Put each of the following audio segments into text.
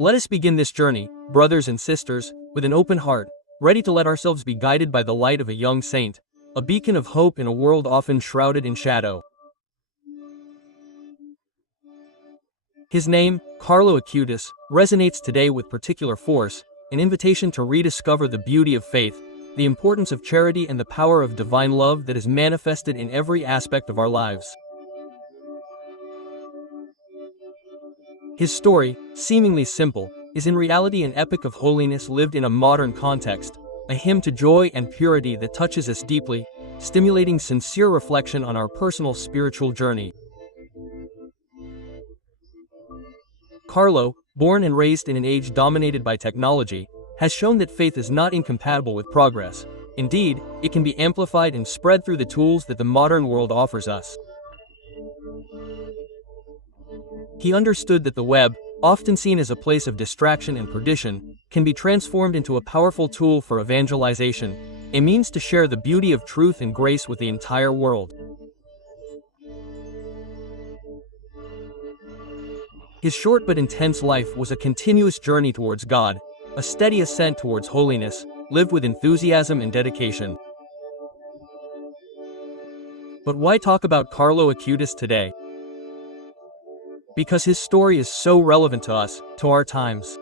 Let us begin this journey, brothers and sisters, with an open heart, ready to let ourselves be guided by the light of a young saint, a beacon of hope in a world often shrouded in shadow. His name, Carlo Acutis, resonates today with particular force, an invitation to rediscover the beauty of faith, the importance of charity and the power of divine love that is manifested in every aspect of our lives. His story, seemingly simple, is in reality an epic of holiness lived in a modern context, a hymn to joy and purity that touches us deeply, stimulating sincere reflection on our personal spiritual journey. Carlo, born and raised in an age dominated by technology, has shown that faith is not incompatible with progress. Indeed, it can be amplified and spread through the tools that the modern world offers us. He understood that the web, often seen as a place of distraction and perdition, can be transformed into a powerful tool for evangelization, a means to share the beauty of truth and grace with the entire world. His short but intense life was a continuous journey towards God, a steady ascent towards holiness, lived with enthusiasm and dedication. But why talk about Carlo Acutis today? Because his story is so relevant to us, to our times.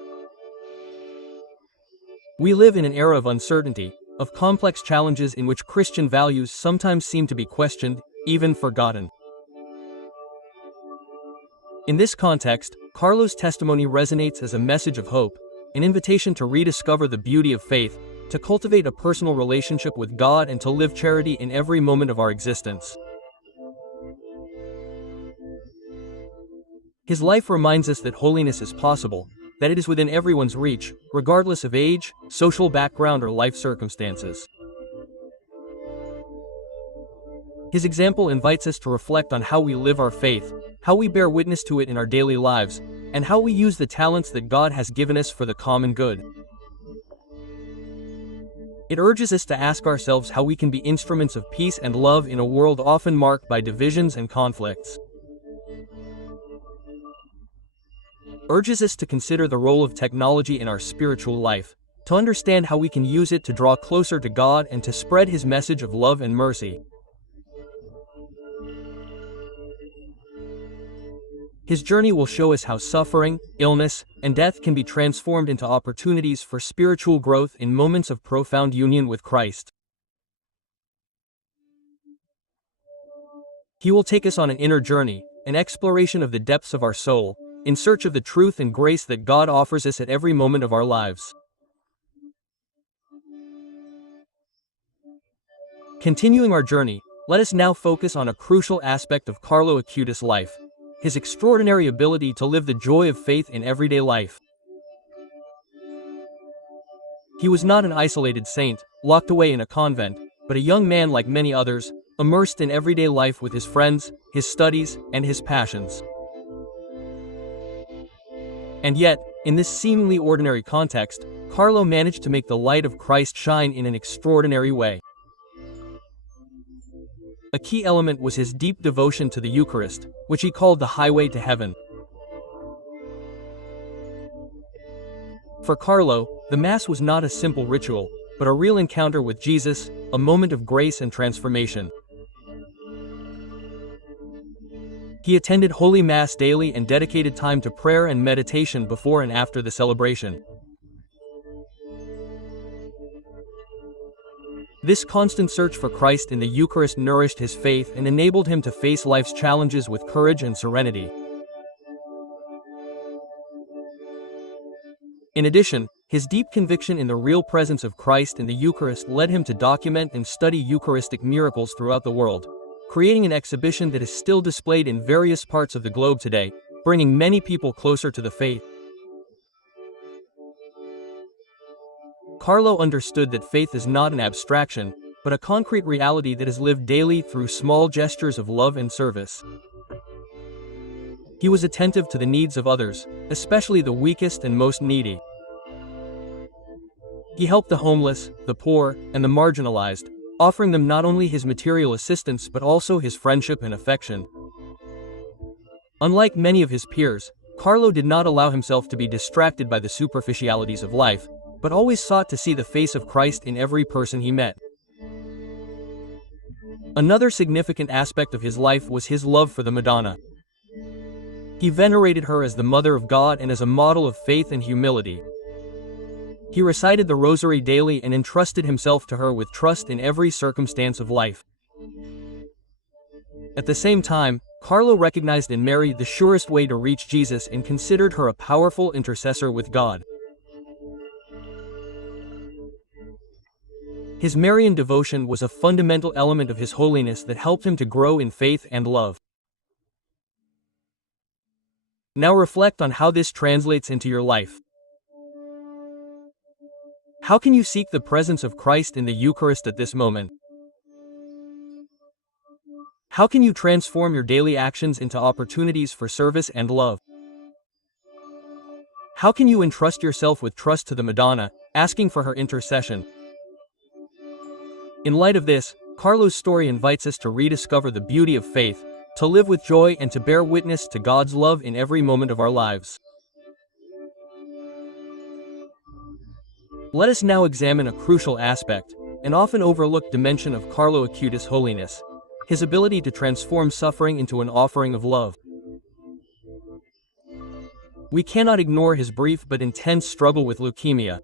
We live in an era of uncertainty, of complex challenges in which Christian values sometimes seem to be questioned, even forgotten. In this context, Carlo's testimony resonates as a message of hope, an invitation to rediscover the beauty of faith, to cultivate a personal relationship with God and to live charity in every moment of our existence. His life reminds us that holiness is possible, that it is within everyone's reach, regardless of age, social background, or life circumstances. His example invites us to reflect on how we live our faith, how we bear witness to it in our daily lives, and how we use the talents that God has given us for the common good. It urges us to ask ourselves how we can be instruments of peace and love in a world often marked by divisions and conflicts. Urges us to consider the role of technology in our spiritual life, to understand how we can use it to draw closer to God and to spread His message of love and mercy. His journey will show us how suffering, illness, and death can be transformed into opportunities for spiritual growth in moments of profound union with Christ. He will take us on an inner journey, an exploration of the depths of our soul, in search of the truth and grace that God offers us at every moment of our lives. Continuing our journey, let us now focus on a crucial aspect of Carlo Acutis' life: his extraordinary ability to live the joy of faith in everyday life. He was not an isolated saint, locked away in a convent, but a young man like many others, immersed in everyday life with his friends, his studies, and his passions. And yet, in this seemingly ordinary context, Carlo managed to make the light of Christ shine in an extraordinary way. A key element was his deep devotion to the Eucharist, which he called the highway to heaven. For Carlo, the Mass was not a simple ritual, but a real encounter with Jesus, a moment of grace and transformation. He attended Holy Mass daily and dedicated time to prayer and meditation before and after the celebration. This constant search for Christ in the Eucharist nourished his faith and enabled him to face life's challenges with courage and serenity. In addition, his deep conviction in the real presence of Christ in the Eucharist led him to document and study Eucharistic miracles throughout the world, creating an exhibition that is still displayed in various parts of the globe today, bringing many people closer to the faith. Carlo understood that faith is not an abstraction, but a concrete reality that is lived daily through small gestures of love and service. He was attentive to the needs of others, especially the weakest and most needy. He helped the homeless, the poor, and the marginalized, offering them not only his material assistance but also his friendship and affection. Unlike many of his peers, Carlo did not allow himself to be distracted by the superficialities of life, but always sought to see the face of Christ in every person he met. Another significant aspect of his life was his love for the Madonna. He venerated her as the Mother of God and as a model of faith and humility. He recited the Rosary daily and entrusted himself to her with trust in every circumstance of life. At the same time, Carlo recognized in Mary the surest way to reach Jesus and considered her a powerful intercessor with God. His Marian devotion was a fundamental element of his holiness that helped him to grow in faith and love. Now reflect on how this translates into your life. How can you seek the presence of Christ in the Eucharist at this moment? How can you transform your daily actions into opportunities for service and love? How can you entrust yourself with trust to the Madonna, asking for her intercession? In light of this, Carlo's story invites us to rediscover the beauty of faith, to live with joy and to bear witness to God's love in every moment of our lives. Let us now examine a crucial aspect, an often overlooked dimension of Carlo Acutis' holiness: his ability to transform suffering into an offering of love. We cannot ignore his brief but intense struggle with leukemia.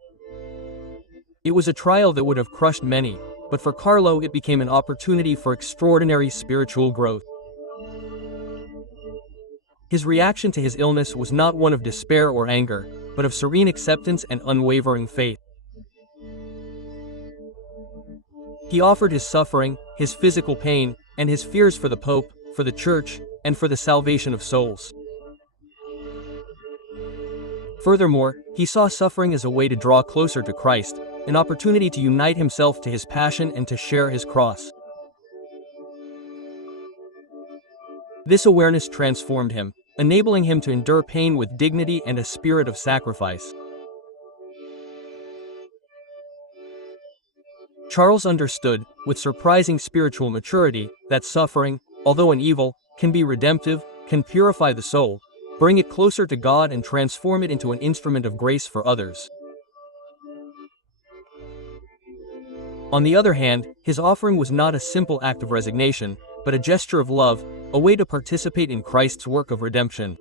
It was a trial that would have crushed many, but for Carlo it became an opportunity for extraordinary spiritual growth. His reaction to his illness was not one of despair or anger, but of serene acceptance and unwavering faith. He offered his suffering, his physical pain, and his fears for the Pope, for the Church, and for the salvation of souls. Furthermore, he saw suffering as a way to draw closer to Christ, an opportunity to unite himself to his passion and to share his cross. This awareness transformed him, enabling him to endure pain with dignity and a spirit of sacrifice. Charles understood, with surprising spiritual maturity, that suffering, although an evil, can be redemptive, can purify the soul, bring it closer to God and transform it into an instrument of grace for others. On the other hand, his offering was not a simple act of resignation, but a gesture of love, a way to participate in Christ's work of redemption.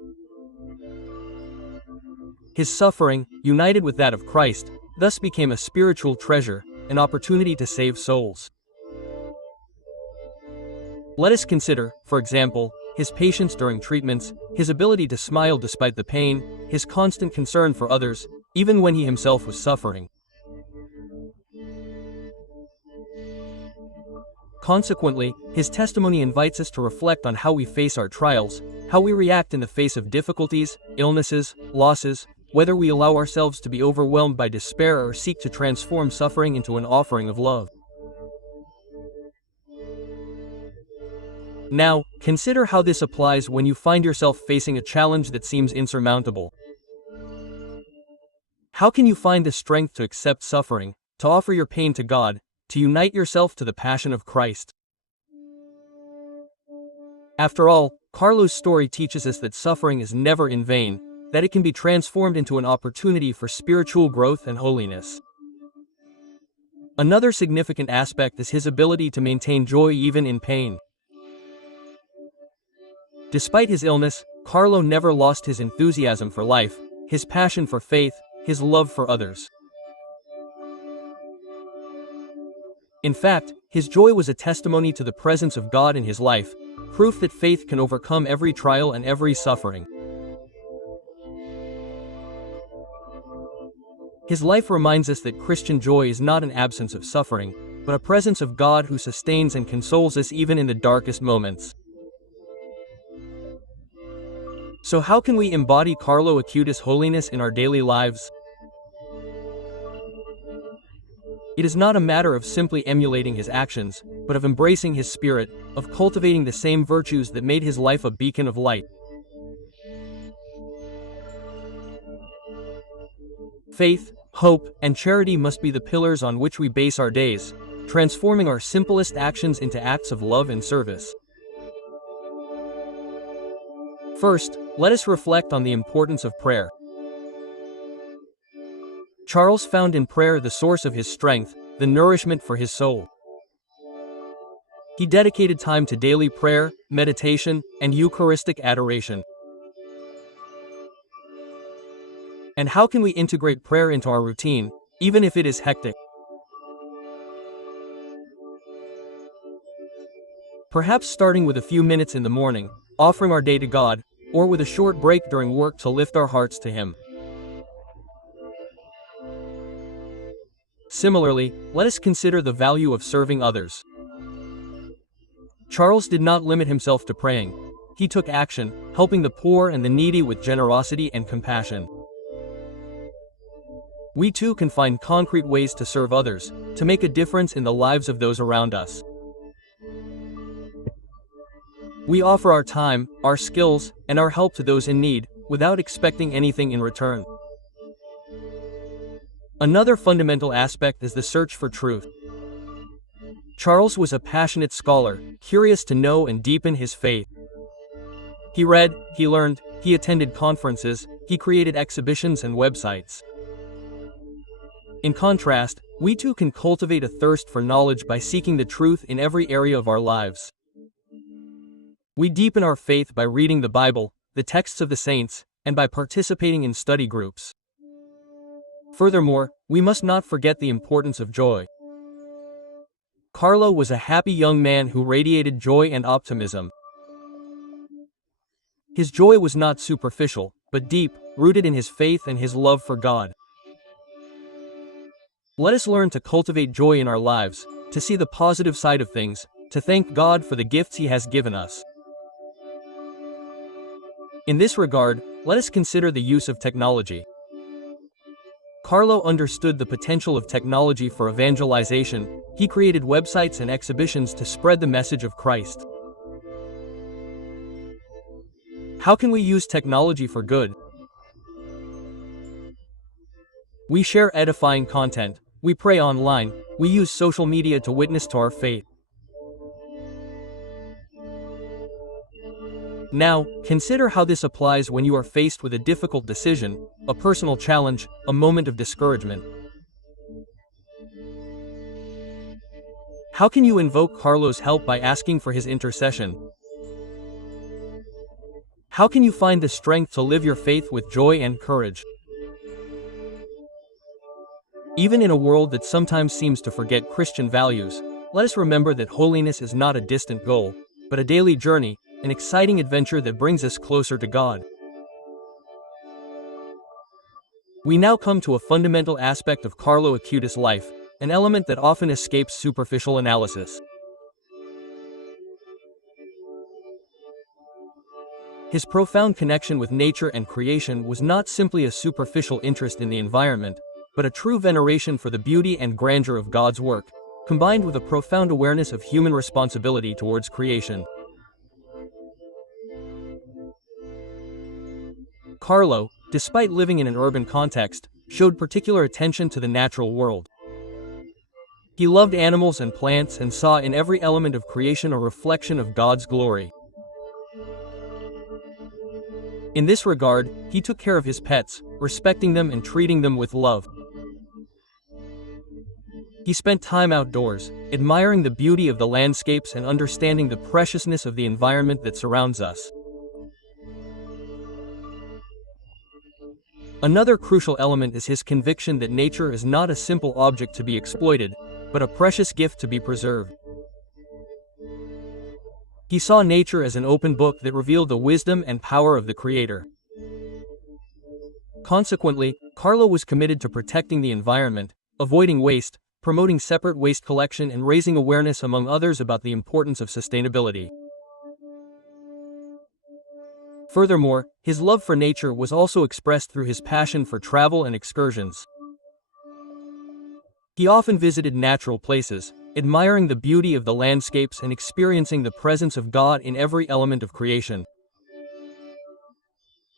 His suffering, united with that of Christ, thus became a spiritual treasure, an opportunity to save souls. Let us consider, for example, his patience during treatments, his ability to smile despite the pain, his constant concern for others, even when he himself was suffering. Consequently, his testimony invites us to reflect on how we face our trials, how we react in the face of difficulties, illnesses, losses, whether we allow ourselves to be overwhelmed by despair or seek to transform suffering into an offering of love. Now, consider how this applies when you find yourself facing a challenge that seems insurmountable. How can you find the strength to accept suffering, to offer your pain to God, to unite yourself to the passion of Christ? After all, Carlo's story teaches us that suffering is never in vain, that it can be transformed into an opportunity for spiritual growth and holiness. Another significant aspect is his ability to maintain joy even in pain. Despite his illness, Carlo never lost his enthusiasm for life, his passion for faith, his love for others. In fact, his joy was a testimony to the presence of God in his life, proof that faith can overcome every trial and every suffering. His life reminds us that Christian joy is not an absence of suffering, but a presence of God who sustains and consoles us even in the darkest moments. So how can we embody Carlo Acutis' holiness in our daily lives? It is not a matter of simply emulating his actions, but of embracing his spirit, of cultivating the same virtues that made his life a beacon of light. Faith, hope, and charity must be the pillars on which we base our days, transforming our simplest actions into acts of love and service. First, let us reflect on the importance of prayer. Charles found in prayer the source of his strength, the nourishment for his soul. He dedicated time to daily prayer, meditation, and Eucharistic adoration. And how can we integrate prayer into our routine, even if it is hectic? Perhaps starting with a few minutes in the morning, offering our day to God, or with a short break during work to lift our hearts to Him. Similarly, let us consider the value of serving others. Charles did not limit himself to praying. He took action, helping the poor and the needy with generosity and compassion. We too can find concrete ways to serve others, to make a difference in the lives of those around us. We offer our time, our skills, and our help to those in need, without expecting anything in return. Another fundamental aspect is the search for truth. Charles was a passionate scholar, curious to know and deepen his faith. He read, he learned, he attended conferences, he created exhibitions and websites. In contrast, we too can cultivate a thirst for knowledge by seeking the truth in every area of our lives. We deepen our faith by reading the Bible, the texts of the saints, and by participating in study groups. Furthermore, we must not forget the importance of joy. Carlo was a happy young man who radiated joy and optimism. His joy was not superficial, but deep, rooted in his faith and his love for God. Let us learn to cultivate joy in our lives, to see the positive side of things, to thank God for the gifts He has given us. In this regard, let us consider the use of technology. Carlo understood the potential of technology for evangelization. He created websites and exhibitions to spread the message of Christ. How can we use technology for good? We share edifying content, we pray online, we use social media to witness to our faith. Now, consider how this applies when you are faced with a difficult decision, a personal challenge, a moment of discouragement. How can you invoke Carlo's help by asking for his intercession? How can you find the strength to live your faith with joy and courage? Even in a world that sometimes seems to forget Christian values, let us remember that holiness is not a distant goal, but a daily journey, an exciting adventure that brings us closer to God. We now come to a fundamental aspect of Carlo Acutis' life, an element that often escapes superficial analysis. His profound connection with nature and creation was not simply a superficial interest in the environment, but a true veneration for the beauty and grandeur of God's work, combined with a profound awareness of human responsibility towards creation. Carlo, despite living in an urban context, showed particular attention to the natural world. He loved animals and plants and saw in every element of creation a reflection of God's glory. In this regard, he took care of his pets, respecting them and treating them with love. He spent time outdoors, admiring the beauty of the landscapes and understanding the preciousness of the environment that surrounds us. Another crucial element is his conviction that nature is not a simple object to be exploited, but a precious gift to be preserved. He saw nature as an open book that revealed the wisdom and power of the Creator. Consequently, Carlo was committed to protecting the environment, avoiding waste, promoting separate waste collection and raising awareness among others about the importance of sustainability. Furthermore, his love for nature was also expressed through his passion for travel and excursions. He often visited natural places, admiring the beauty of the landscapes and experiencing the presence of God in every element of creation.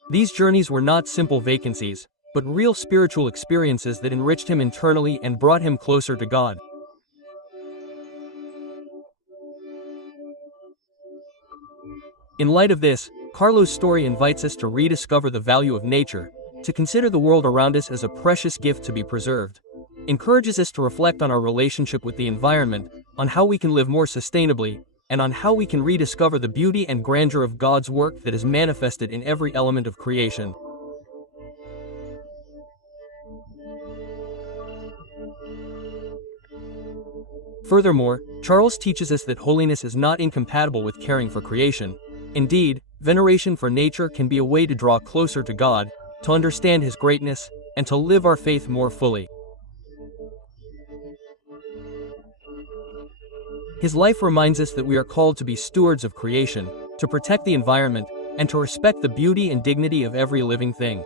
These journeys were not simple vacancies, but real spiritual experiences that enriched him internally and brought him closer to God. In light of this, Carlo's story invites us to rediscover the value of nature, to consider the world around us as a precious gift to be preserved. Encourages us to reflect on our relationship with the environment, on how we can live more sustainably, and on how we can rediscover the beauty and grandeur of God's work that is manifested in every element of creation. Furthermore, Charles teaches us that holiness is not incompatible with caring for creation. Indeed, veneration for nature can be a way to draw closer to God, to understand His greatness, and to live our faith more fully. His life reminds us that we are called to be stewards of creation, to protect the environment, and to respect the beauty and dignity of every living thing.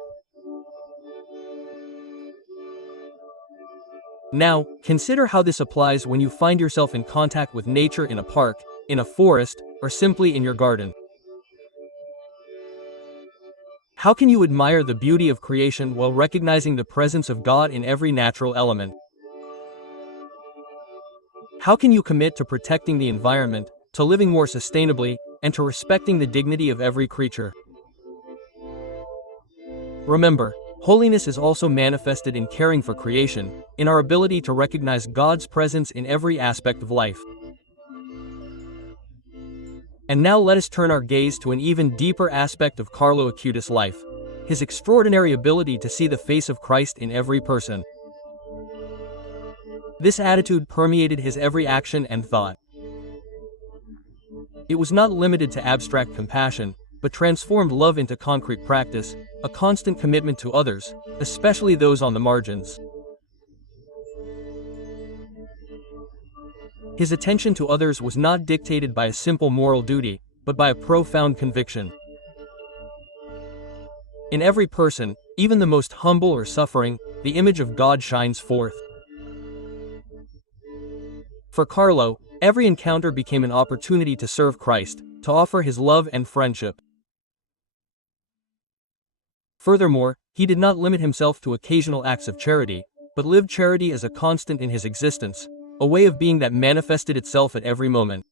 Now, consider how this applies when you find yourself in contact with nature in a park, in a forest, or simply in your garden. How can you admire the beauty of creation while recognizing the presence of God in every natural element? How can you commit to protecting the environment, to living more sustainably, and to respecting the dignity of every creature? Remember, holiness is also manifested in caring for creation, in our ability to recognize God's presence in every aspect of life. And now let us turn our gaze to an even deeper aspect of Carlo Acutis' life: his extraordinary ability to see the face of Christ in every person. This attitude permeated his every action and thought. It was not limited to abstract compassion, but transformed love into concrete practice, a constant commitment to others, especially those on the margins. His attention to others was not dictated by a simple moral duty, but by a profound conviction. In every person, even the most humble or suffering, the image of God shines forth. For Carlo, every encounter became an opportunity to serve Christ, to offer his love and friendship. Furthermore, he did not limit himself to occasional acts of charity, but lived charity as a constant in his existence, a way of being that manifested itself at every moment.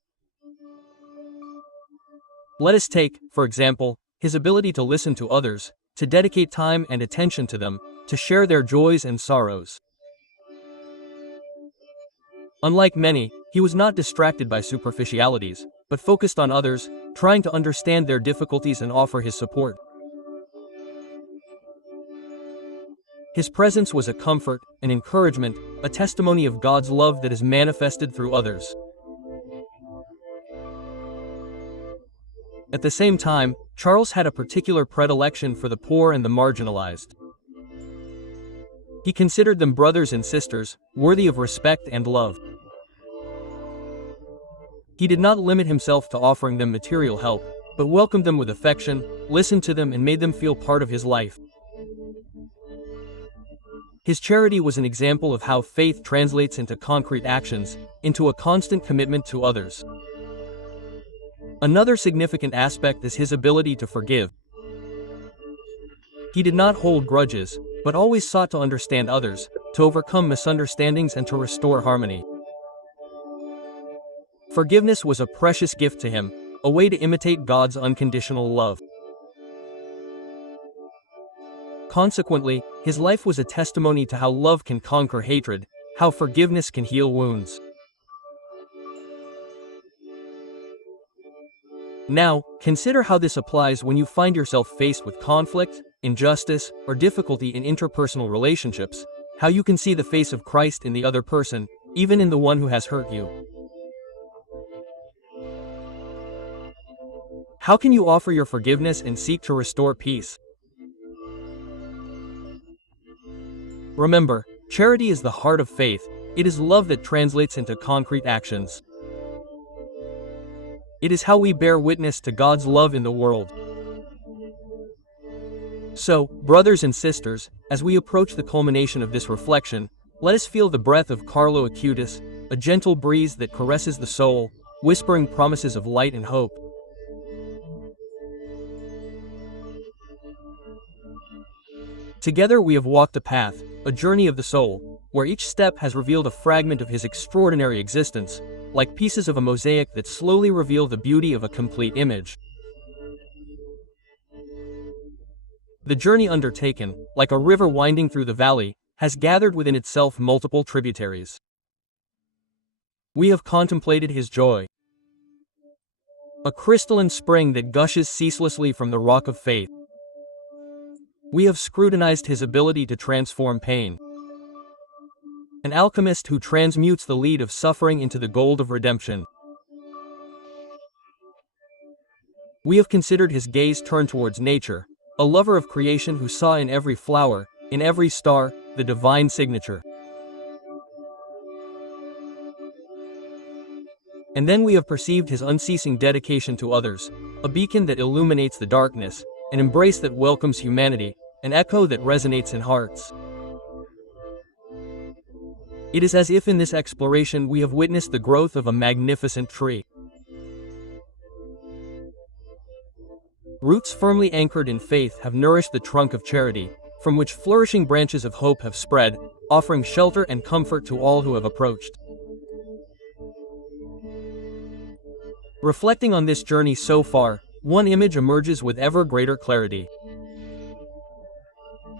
Let us take, for example, his ability to listen to others, to dedicate time and attention to them, to share their joys and sorrows. Unlike many, he was not distracted by superficialities, but focused on others, trying to understand their difficulties and offer his support. His presence was a comfort, an encouragement, a testimony of God's love that is manifested through others. At the same time, Charles had a particular predilection for the poor and the marginalized. He considered them brothers and sisters, worthy of respect and love. He did not limit himself to offering them material help, but welcomed them with affection, listened to them and made them feel part of his life. His charity was an example of how faith translates into concrete actions, into a constant commitment to others. Another significant aspect is his ability to forgive. He did not hold grudges, but always sought to understand others, to overcome misunderstandings and to restore harmony. Forgiveness was a precious gift to him, a way to imitate God's unconditional love. Consequently, his life was a testimony to how love can conquer hatred, how forgiveness can heal wounds. Now, consider how this applies when you find yourself faced with conflict, injustice, or difficulty in interpersonal relationships, how you can see the face of Christ in the other person, even in the one who has hurt you. How can you offer your forgiveness and seek to restore peace? Remember, charity is the heart of faith. It is love that translates into concrete actions. It is how we bear witness to God's love in the world. So, brothers and sisters, as we approach the culmination of this reflection, let us feel the breath of Carlo Acutis, a gentle breeze that caresses the soul, whispering promises of light and hope. Together we have walked a path, a journey of the soul, where each step has revealed a fragment of his extraordinary existence, like pieces of a mosaic that slowly reveal the beauty of a complete image. The journey undertaken, like a river winding through the valley, has gathered within itself multiple tributaries. We have contemplated his joy, a crystalline spring that gushes ceaselessly from the rock of faith. We have scrutinized his ability to transform pain, an alchemist who transmutes the lead of suffering into the gold of redemption. We have considered his gaze turned towards nature, a lover of creation who saw in every flower, in every star, the divine signature. And then we have perceived his unceasing dedication to others, a beacon that illuminates the darkness, an embrace that welcomes humanity, an echo that resonates in hearts. It is as if in this exploration we have witnessed the growth of a magnificent tree. Roots firmly anchored in faith have nourished the trunk of charity, from which flourishing branches of hope have spread, offering shelter and comfort to all who have approached. Reflecting on this journey so far, one image emerges with ever greater clarity.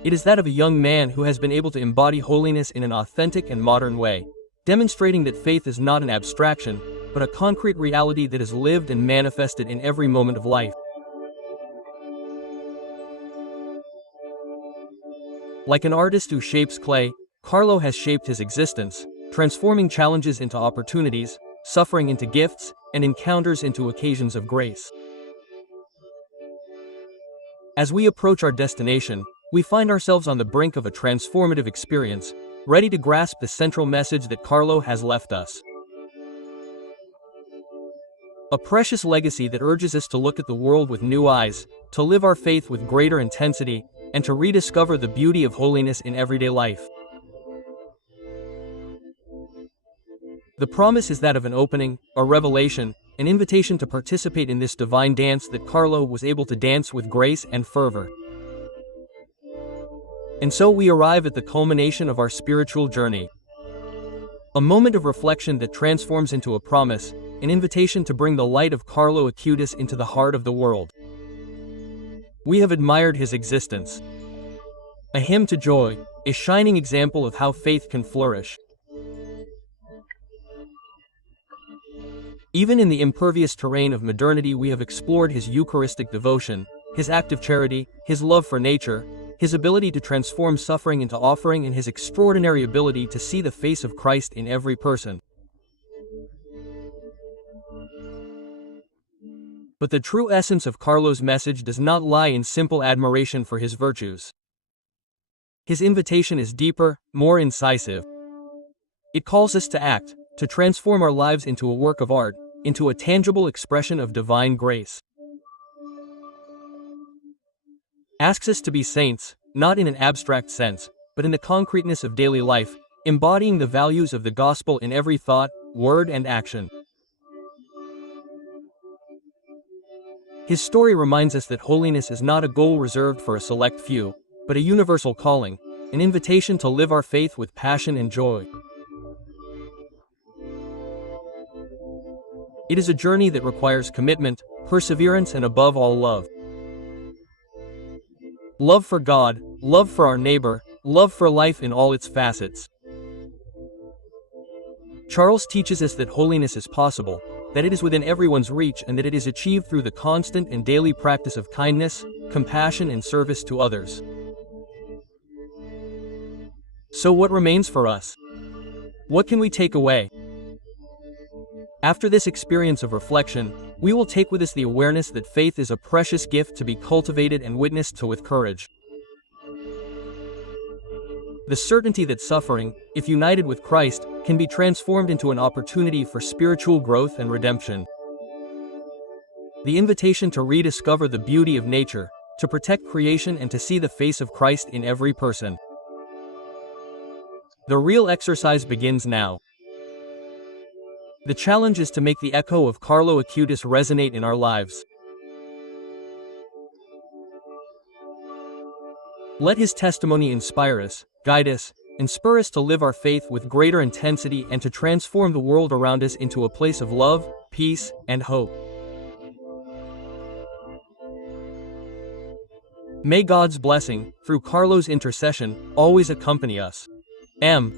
It is that of a young man who has been able to embody holiness in an authentic and modern way, demonstrating that faith is not an abstraction, but a concrete reality that is lived and manifested in every moment of life. Like an artist who shapes clay, Carlo has shaped his existence, transforming challenges into opportunities, suffering into gifts, and encounters into occasions of grace. As we approach our destination, we find ourselves on the brink of a transformative experience, ready to grasp the central message that Carlo has left us. A precious legacy that urges us to look at the world with new eyes, to live our faith with greater intensity, and to rediscover the beauty of holiness in everyday life. The promise is that of an opening, a revelation, an invitation to participate in this divine dance that Carlo was able to dance with grace and fervor. And so we arrive at the culmination of our spiritual journey. A moment of reflection that transforms into a promise, an invitation to bring the light of Carlo Acutis into the heart of the world. We have admired his existence, a hymn to joy, a shining example of how faith can flourish. Even in the impervious terrain of modernity, we have explored his Eucharistic devotion, his active charity, his love for nature, his ability to transform suffering into offering, and his extraordinary ability to see the face of Christ in every person. But the true essence of Carlo's message does not lie in simple admiration for his virtues. His invitation is deeper, more incisive. It calls us to act, to transform our lives into a work of art, into a tangible expression of divine grace. Asks us to be saints, not in an abstract sense, but in the concreteness of daily life, embodying the values of the gospel in every thought, word, and action. His story reminds us that holiness is not a goal reserved for a select few, but a universal calling, an invitation to live our faith with passion and joy. It is a journey that requires commitment, perseverance, and above all, love. Love for God, love for our neighbor, love for life in all its facets. Charles teaches us that holiness is possible, that it is within everyone's reach, and that it is achieved through the constant and daily practice of kindness, compassion, and service to others. So what remains for us? What can we take away? After this experience of reflection, we will take with us the awareness that faith is a precious gift to be cultivated and witnessed to with courage. The certainty that suffering, if united with Christ, can be transformed into an opportunity for spiritual growth and redemption. The invitation to rediscover the beauty of nature, to protect creation, and to see the face of Christ in every person. The real exercise begins now. The challenge is to make the echo of Carlo Acutis resonate in our lives. Let his testimony inspire us, guide us, and spur us to live our faith with greater intensity and to transform the world around us into a place of love, peace, and hope. May God's blessing, through Carlo's intercession, always accompany us. M.